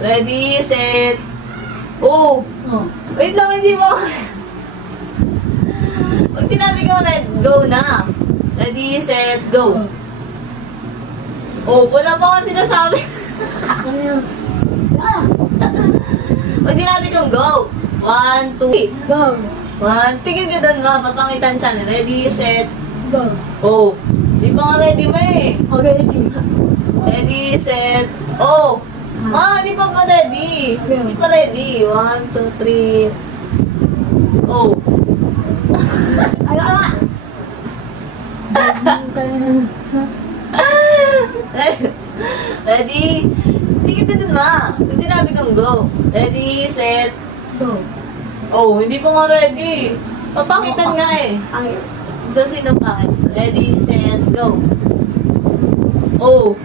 Ready, set, oh! Oh. Wait lang, hindi mo. Pag sinabi ko red, go na. Ready, set, go. Oh, wala pa akong sinasabi. Ano yun? Ah! Pag sinabi kong go. 1, 2, Go! 1. Tingin ka doon, ma. Papangitan siya. Ready, set, Go! oh. Di pa nga ready mo eh. Already. Ready, set, oh. Ma, di pa pa ready. Di pa ready. 1, 2, 3. Oh. Ano ka? Ready? Tingin ka dun, ma. Pag sinabi kong go. Ready, set, Go! oh. Hindi pa nga ready. Papangitan nga eh. Ay, Doon sino pangit. Ready, set, go. Oh.